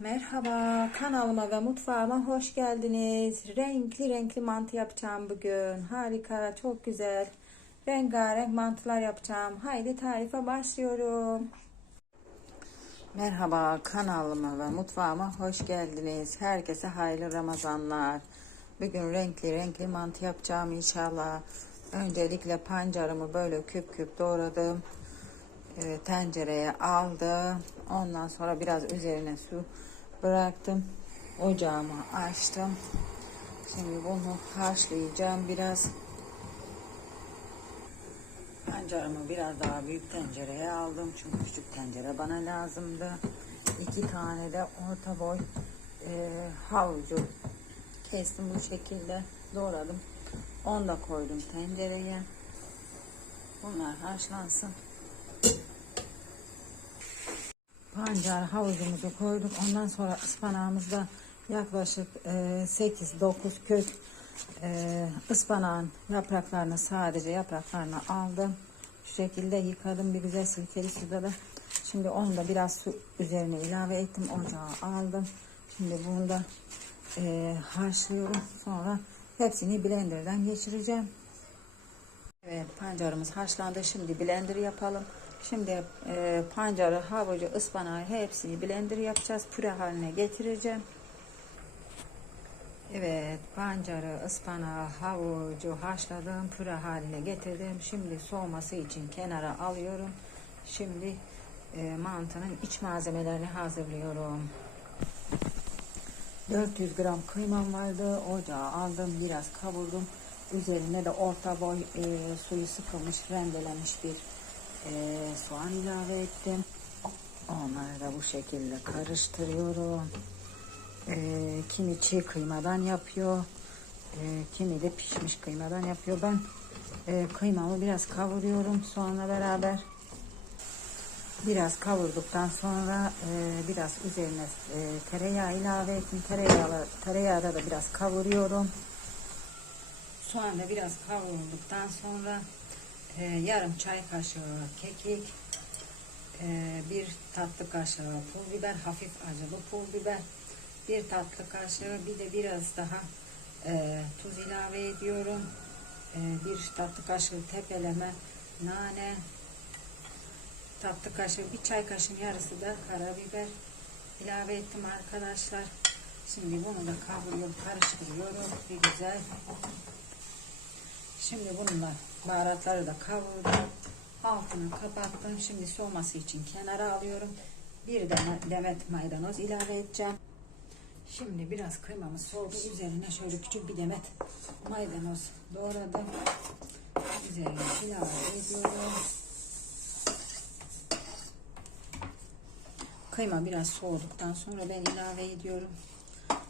Merhaba kanalıma ve mutfağıma hoş geldiniz. Renkli renkli mantı yapacağım bugün. Harika, çok güzel. Rengarenk mantılar yapacağım. Haydi tarife başlıyorum. Merhaba kanalıma ve mutfağıma hoş geldiniz. Herkese hayırlı Ramazanlar. Bugün renkli renkli mantı yapacağım inşallah. Öncelikle pancarımı böyle küp küp doğradım. Ee, tencereye aldım. Ondan sonra biraz üzerine su bıraktım. Ocağımı açtım. Şimdi bunu haşlayacağım biraz. Pancarımı biraz daha büyük tencereye aldım. Çünkü küçük tencere bana lazımdı. İki tane de orta boy e, havucu kestim bu şekilde doğradım. Onu da koydum tencereye. Bunlar haşlansın. Pancar havucumuzu koyduk. Ondan sonra ıspanağımızda yaklaşık e, 8-9 kök e, ıspanağın yapraklarını sadece yapraklarını aldım. Şu şekilde yıkadım bir güzel silkeli suda da. Şimdi onu da biraz su üzerine ilave ettim. Ocağa aldım. Şimdi bunu da e, haşlıyorum. Sonra hepsini blenderdan geçireceğim. Evet pancarımız haşlandı. Şimdi blender yapalım. Şimdi e, pancarı, havucu, ıspanağı hepsini blender yapacağız. Püre haline getireceğim. Evet pancarı, ıspanağı, havucu haşladım. Püre haline getirdim. Şimdi soğuması için kenara alıyorum. Şimdi e, mantının iç malzemelerini hazırlıyorum. 400 gram kıymam vardı. Ocağa aldım. Biraz kavurdum. Üzerine de orta boy e, suyu sıkılmış, rendelenmiş bir e, soğan ilave ettim. Onları da bu şekilde karıştırıyorum. E, kimi çiğ kıymadan yapıyor. E, kimi de pişmiş kıymadan yapıyor. Ben e, kıymamı biraz kavuruyorum soğanla beraber. Biraz kavurduktan sonra e, biraz üzerine e, tereyağı ilave ettim. Tereyağı, tereyağı da biraz kavuruyorum. Soğan da biraz kavrulduktan sonra e, yarım çay kaşığı kekik, e, bir tatlı kaşığı pul biber, hafif acılı pul biber, bir tatlı kaşığı bir de biraz daha e, tuz ilave ediyorum. E, bir tatlı kaşığı tepeleme nane, tatlı kaşığı bir çay kaşığının yarısı da karabiber ilave ettim arkadaşlar. Şimdi bunu da kavuruyorum, karıştırıyorum bir güzel. Şimdi bununla baharatları da kavurdum. Altını kapattım. Şimdi soğuması için kenara alıyorum. Bir tane demet maydanoz ilave edeceğim. Şimdi biraz kıymamız soğudu. Üzerine şöyle küçük bir demet maydanoz doğradım. Üzerine ilave ediyorum. Kıyma biraz soğuduktan sonra ben ilave ediyorum.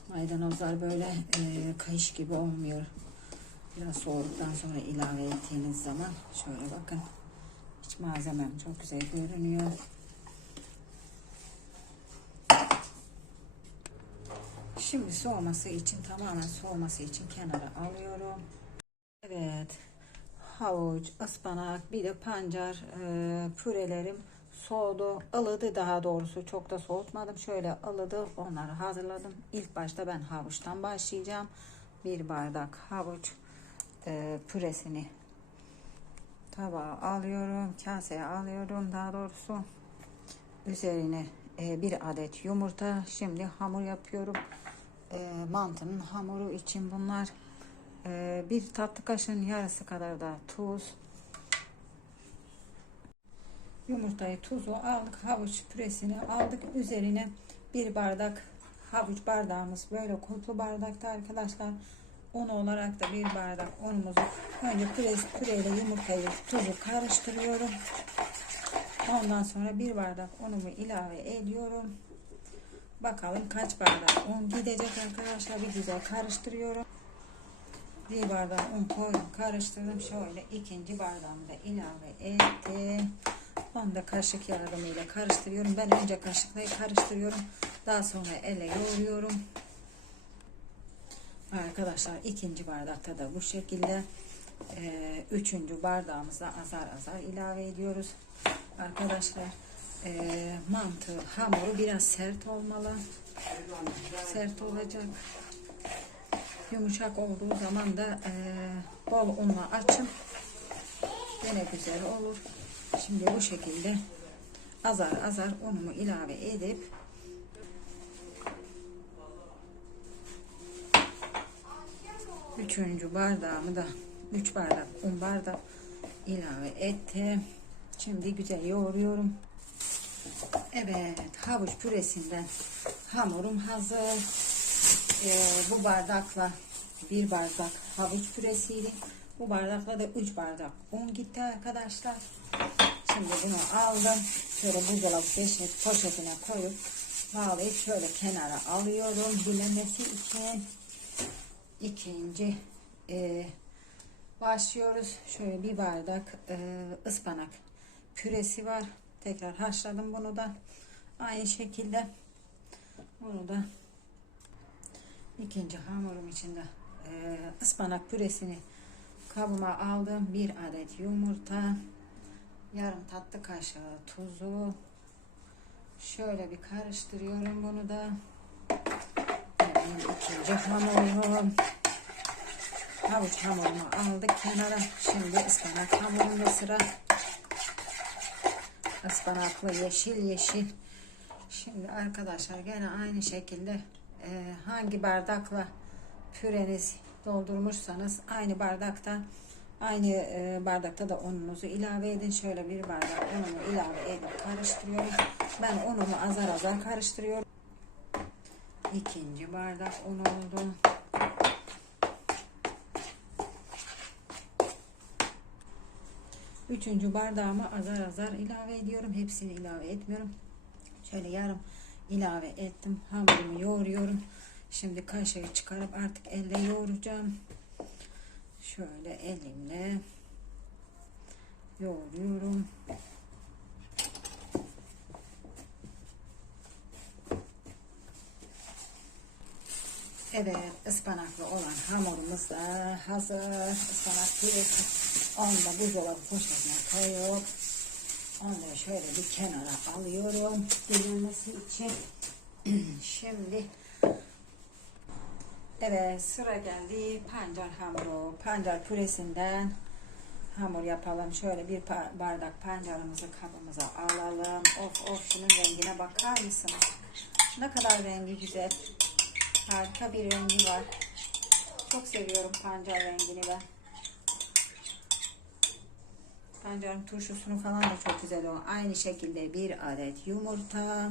Maydanozlar böyle e, kayış gibi olmuyor. Biraz soğuduktan sonra ilave ettiğiniz zaman şöyle bakın. İç malzemem çok güzel görünüyor. Şimdi soğuması için tamamen soğuması için kenara alıyorum. Evet. Havuç, ıspanak, bir de pancar e, pürelerim soğudu. ılıdı daha doğrusu. Çok da soğutmadım. Şöyle ılıdı. Onları hazırladım. İlk başta ben havuçtan başlayacağım. Bir bardak havuç e, püresini tabağa alıyorum. Kaseye alıyorum daha doğrusu. Üzerine e, bir adet yumurta. Şimdi hamur yapıyorum. E, mantının hamuru için bunlar. E, bir tatlı kaşığın yarısı kadar da tuz. Yumurtayı, tuzu aldık. Havuç püresini aldık. Üzerine bir bardak havuç bardağımız böyle kulplu bardakta arkadaşlar. Un olarak da bir bardak unumuzu önce püre, püreyle yumurtayı tuzu karıştırıyorum. Ondan sonra bir bardak unumu ilave ediyorum. Bakalım kaç bardak un gidecek arkadaşlar. Bir güzel karıştırıyorum. Bir bardak un koydum karıştırdım. Şöyle ikinci bardağımı da ilave ettim. Onu da kaşık yardımıyla karıştırıyorum. Ben önce kaşıkla karıştırıyorum. Daha sonra elle yoğuruyorum. Arkadaşlar ikinci bardakta da bu şekilde e, üçüncü bardağımızda azar azar ilave ediyoruz. Arkadaşlar e, mantı hamuru biraz sert olmalı. sert olacak. Yumuşak olduğu zaman da eee, bol unla açın. Gene güzel olur. Şimdi bu şekilde azar azar unumu ilave edip üçüncü bardağımı da 3 bardak un bardak ilave ettim. Şimdi güzel yoğuruyorum. Evet havuç püresinden hamurum hazır. Ee, bu bardakla bir bardak havuç püresiydi. Bu bardakla da 3 bardak un gitti arkadaşlar. Şimdi bunu aldım. Şöyle buzdolabı poşet, poşetine koyup bağlayıp şöyle kenara alıyorum. Dinlenmesi için ikinci e, başlıyoruz. Şöyle bir bardak e, ıspanak püresi var. Tekrar haşladım bunu da. Aynı şekilde bunu da ikinci hamurum içinde e, ıspanak püresini kabıma aldım. Bir adet yumurta, yarım tatlı kaşığı tuzu. Şöyle bir karıştırıyorum bunu da. Benim ikinci hamurum. Havuç hamurumu aldık kenara. Şimdi ıspanak hamurunda sıra. Ispanaklı yeşil yeşil. Şimdi arkadaşlar gene aynı şekilde e, hangi bardakla püreniz doldurmuşsanız aynı bardakta aynı e, bardakta da ununuzu ilave edin. Şöyle bir bardak unumu ilave edip karıştırıyorum. Ben unumu azar azar karıştırıyorum. İkinci bardak un oldu. Üçüncü bardağımı azar azar ilave ediyorum. Hepsini ilave etmiyorum. Şöyle yarım ilave ettim. Hamurumu yoğuruyorum. Şimdi kaşığı çıkarıp artık elle yoğuracağım. Şöyle elimle yoğuruyorum. Evet, ıspanaklı olan hamurumuz da hazır. Ispanak püresi. Onu da buzdolabı poşetine koyup onu da şöyle bir kenara alıyorum. Dinlenmesi için. Şimdi Evet sıra geldi pancar hamuru. Pancar püresinden hamur yapalım. Şöyle bir bardak pancarımızı kabımıza alalım. Of of şunun rengine bakar mısınız? Ne kadar rengi güzel. Harika bir rengi var. Çok seviyorum pancar rengini ben. Pancarın turşusunu falan da çok güzel o. Aynı şekilde bir adet yumurta.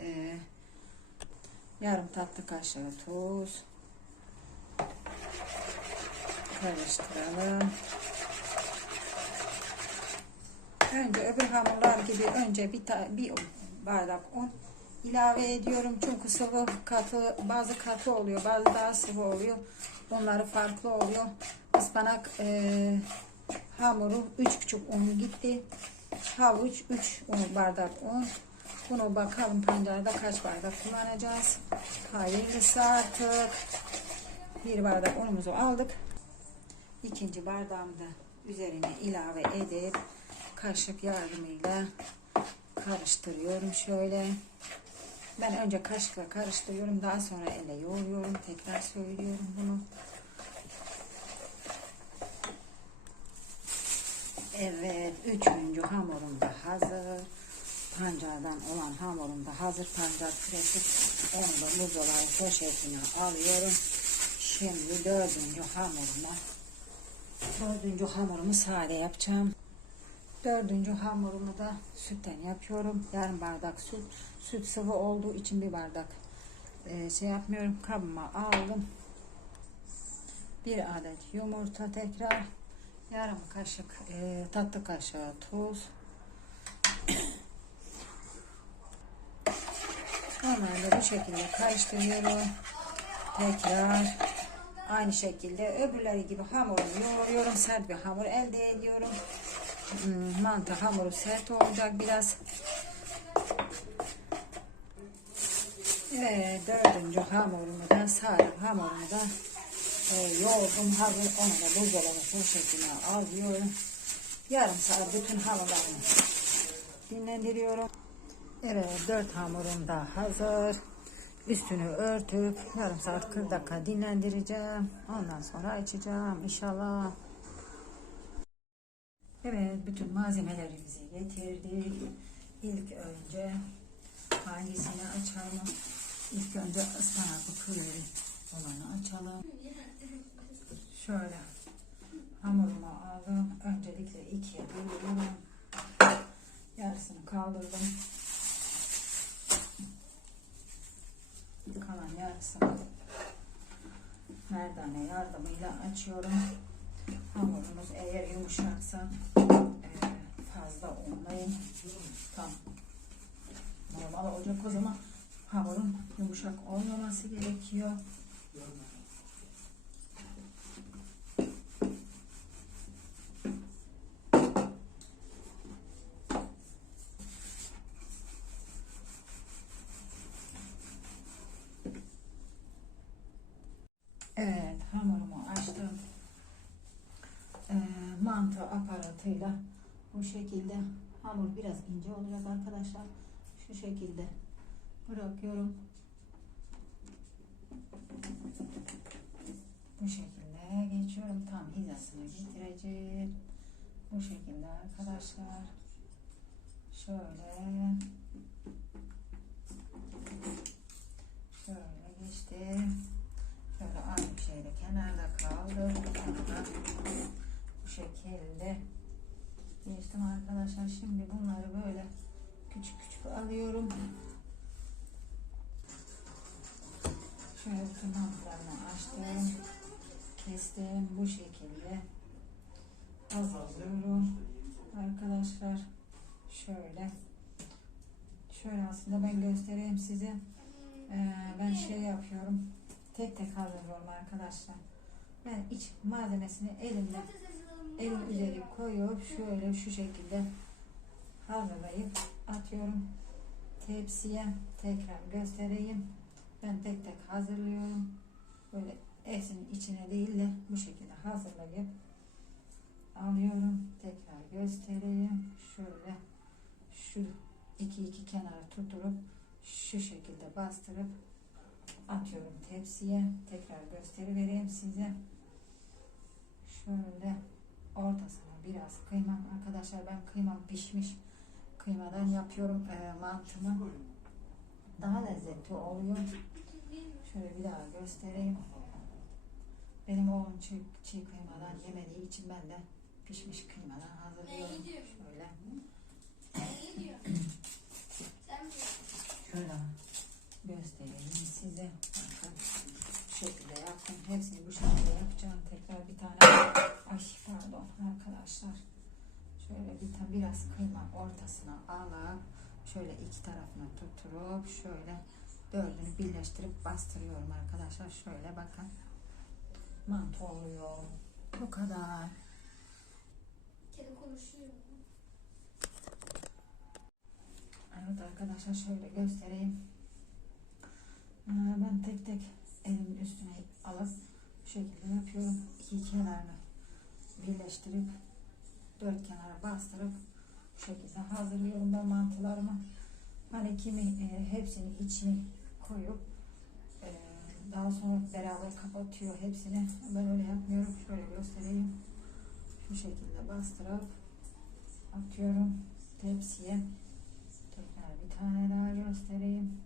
Ee, yarım tatlı kaşığı tuz. Karıştıralım. Önce öbür hamurlar gibi önce bir, bir bardak un ilave ediyorum. Çünkü sıvı katı bazı katı oluyor bazı daha sıvı oluyor. Onları farklı oluyor. Ispanak eee hamuru 3,5 un gitti. Havuç 3 un, bardak un. Bunu bakalım pancarda kaç bardak kullanacağız. Hayırlısı artık. Bir bardak unumuzu aldık. İkinci bardağımı da üzerine ilave edip kaşık yardımıyla karıştırıyorum şöyle. Ben önce kaşıkla karıştırıyorum. Daha sonra elle yoğuruyorum. Tekrar söylüyorum bunu. Evet, üçüncü hamurum da hazır. Pancardan olan hamurum da hazır. Pancar püresi. Onu da buzdolabı poşetine alıyorum. Şimdi dördüncü hamuruma dördüncü hamurumu sade yapacağım. Dördüncü hamurumu da sütten yapıyorum. Yarım bardak süt. Süt sıvı olduğu için bir bardak e, şey yapmıyorum. Kabıma aldım. Bir adet yumurta tekrar. Yarım kaşık e, tatlı kaşığı tuz. Normalde bu şekilde karıştırıyorum. Tekrar aynı şekilde öbürleri gibi hamurumu yoğuruyorum. Sert bir hamur elde ediyorum. Hmm, mantı hamuru sert olacak biraz. Ve dördüncü hamurumu da sarıp hamurumu da e, yoğurdum hazır. Onu da buzdolabı poşetine alıyorum. Yarım saat bütün hamurlarımı dinlendiriyorum. Evet dört hamurum da hazır. Üstünü örtüp yarım saat 40 dakika dinlendireceğim. Ondan sonra açacağım inşallah. Evet bütün malzemelerimizi getirdik. İlk önce hangisini açalım? İlk önce ıspanaklı püreli olanı açalım. Şöyle hamurumu aldım. Öncelikle ikiye bölüyorum. Yarısını kaldırdım. Kalan yarısını merdane yardımıyla açıyorum. Hamurumuz eğer yumuşaksa fazla unlayın. Tam normal olacak o zaman hamurun yumuşak olmaması gerekiyor. Evet hamurumu açtım. Ee, mantı aparatıyla bu şekilde hamur biraz ince olacak arkadaşlar. Şu şekilde bırakıyorum. Bu şekilde geçiyorum. Tam hizasını getireceğim. Bu şekilde arkadaşlar. Şöyle. Şöyle geçti. Şöyle aynı bir şeyde kenarda kaldı. Bu şekilde geçtim arkadaşlar. Şimdi bunları böyle küçük küçük alıyorum. Şöyle bütün hamurlarını açtım. Kestim bu şekilde. Hazırlıyorum. Arkadaşlar şöyle. Şöyle aslında ben göstereyim size. Ee, ben şey yapıyorum. Tek tek hazırlıyorum arkadaşlar. Ben iç malzemesini elimle elim üzeri koyup şöyle şu şekilde hazırlayıp atıyorum. Tepsiye tekrar göstereyim. Ben tek tek hazırlıyorum. Böyle hepsinin içine değil de bu şekilde hazırlayıp alıyorum. Tekrar göstereyim. Şöyle şu iki iki kenara tutturup şu şekilde bastırıp atıyorum tepsiye. Tekrar gösterivereyim size. Şöyle ortasına biraz kıyma arkadaşlar ben kıymam pişmiş. Kıymadan yapıyorum e, mantımı. Daha lezzetli oluyor. Şöyle bir daha göstereyim. Benim oğlum çiğ, çiğ kıymadan yemediği için ben de pişmiş kıymadan hazırlıyorum. Şöyle. Şöyle göstereyim size. Bakın bu şekilde yaptım. Hepsini bu şekilde yapacağım. Tekrar bir tane ay pardon arkadaşlar şöyle bir biraz kıyma ortasına alıp şöyle iki tarafına tutturup şöyle dördünü birleştirip bastırıyorum arkadaşlar şöyle bakın mantı oluyor bu kadar Kedi konuşuyor. Evet arkadaşlar şöyle göstereyim. Ee, Ben tek tek elimin üstüne alıp bu şekilde yapıyorum. İki kenarını birleştirip dört kenara bastırıp bu şekilde hazırlıyorum ben mantılarımı. Hani kimi e, hepsini içini koyup e, daha sonra beraber kapatıyor hepsini. Ben öyle yapmıyorum. Şöyle göstereyim. Şu şekilde bastırıp atıyorum tepsiye. Tekrar bir tane daha göstereyim.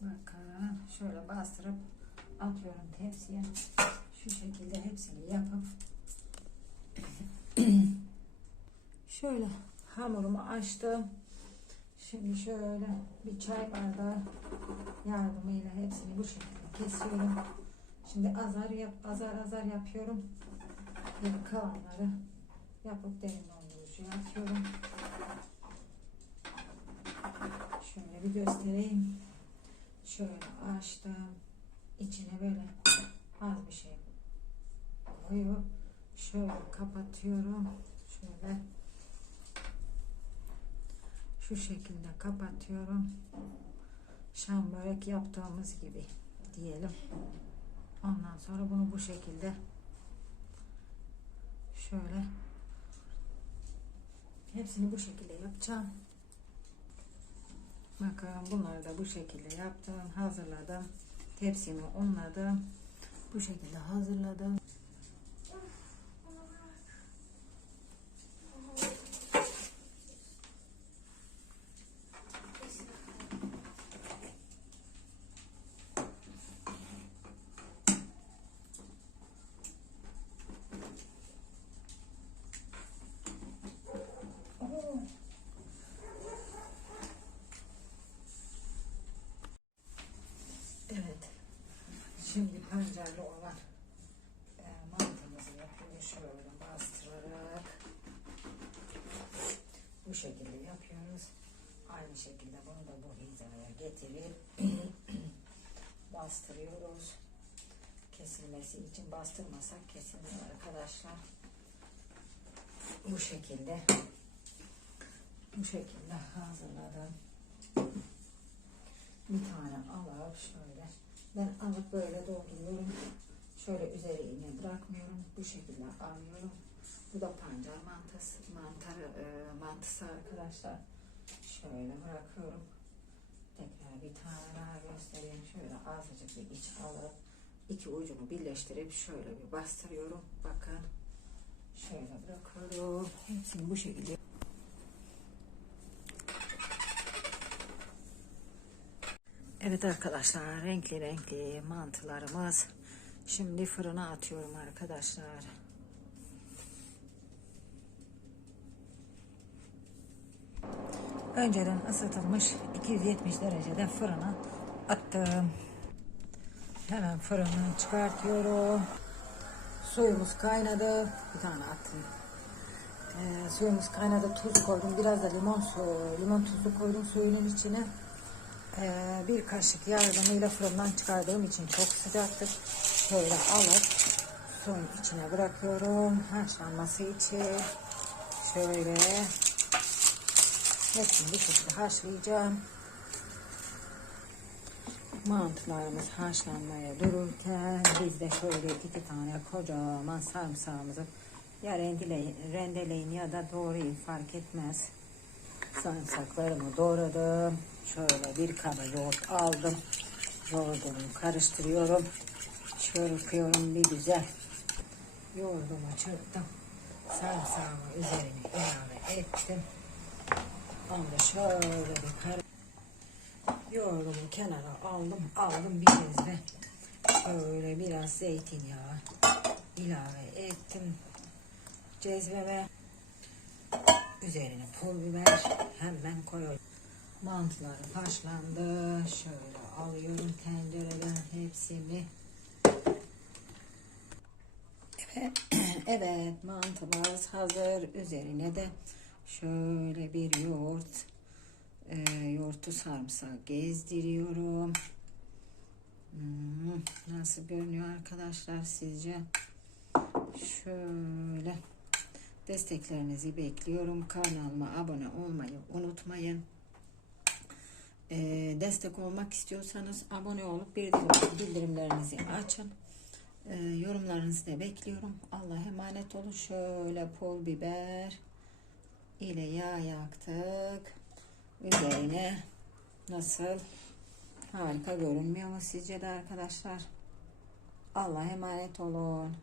Bakın şöyle bastırıp atıyorum tepsiye. Şu şekilde hepsini yapıp şöyle hamurumu açtım. Şimdi şöyle bir çay bardağı yardımıyla hepsini bu şekilde kesiyorum. Şimdi azar yap, azar azar yapıyorum. Geri kalanları yapıp derin dondurucuya atıyorum. Şöyle bir göstereyim. Şöyle açtım. İçine böyle az bir şey koyup şöyle kapatıyorum. Şöyle şu şekilde kapatıyorum. Şam börek yaptığımız gibi diyelim. Ondan sonra bunu bu şekilde şöyle Hepsini bu şekilde yapacağım. Bakın bunları da bu şekilde yaptım. Hazırladım. Tepsimi unladım. Bu şekilde hazırladım. Evet. Şimdi pancarlı olan e, mantımızı yapıyoruz. Şöyle bastırarak bu şekilde yapıyoruz. Aynı şekilde bunu da bu hizaya getirip bastırıyoruz. Kesilmesi için bastırmasak kesilmiyor arkadaşlar. Bu şekilde bu şekilde hazırladım bir tane alıp şöyle ben alıp böyle dolduruyorum. Şöyle üzerine bırakmıyorum. Bu şekilde alıyorum. Bu da pancar mantısı mantarı e, mantısı arkadaşlar. Şöyle bırakıyorum. Tekrar bir tane daha göstereyim. Şöyle azıcık bir iç alıp iki ucunu birleştirip şöyle bir bastırıyorum. Bakın. Şöyle bırakıyorum. Hepsini bu şekilde Evet arkadaşlar renkli renkli mantılarımız şimdi fırına atıyorum arkadaşlar. Önceden ısıtılmış 270 derecede fırına attım. Hemen fırından çıkartıyorum. Suyumuz kaynadı. Bir tane attım. Ee, suyumuz kaynadı. Tuz koydum. Biraz da limon su, limon tuzu koydum suyunun içine. Ee, bir kaşık yardımıyla fırından çıkardığım için çok sıcaktır. Şöyle alıp suyun içine bırakıyorum. Haşlanması için şöyle hepsini bir şekilde haşlayacağım. Mantılarımız haşlanmaya dururken biz de şöyle iki tane kocaman sarımsağımızı ya rendeleyin, rendeleyin ya da doğrayın fark etmez. Sarımsaklarımı doğradım. Şöyle bir kaba yoğurt aldım. Yoğurdumu karıştırıyorum. Çırpıyorum bir güzel. Yoğurdumu çırptım. Sarımsağımı üzerine ilave ettim. Onu şöyle bir kar Yoğurdumu kenara aldım. Aldım bir cezve. Şöyle biraz zeytinyağı ilave ettim. Cezveme Üzerine pul biber hemen koyuyorum. Mantılarım haşlandı. Şöyle alıyorum tencereden hepsini. Evet, evet mantımız hazır. Üzerine de şöyle bir yoğurt, e, yoğurtu sarımsak gezdiriyorum. Hmm, nasıl görünüyor arkadaşlar sizce? Şöyle. Desteklerinizi bekliyorum. Kanalıma abone olmayı unutmayın. Ee, destek olmak istiyorsanız abone olup bildirim, bildirimlerinizi açın. Ee, yorumlarınızı da bekliyorum. Allah'a emanet olun. Şöyle pul biber ile yağ yaktık. Üzerine nasıl harika görünmüyor mu sizce de arkadaşlar? Allah'a emanet olun.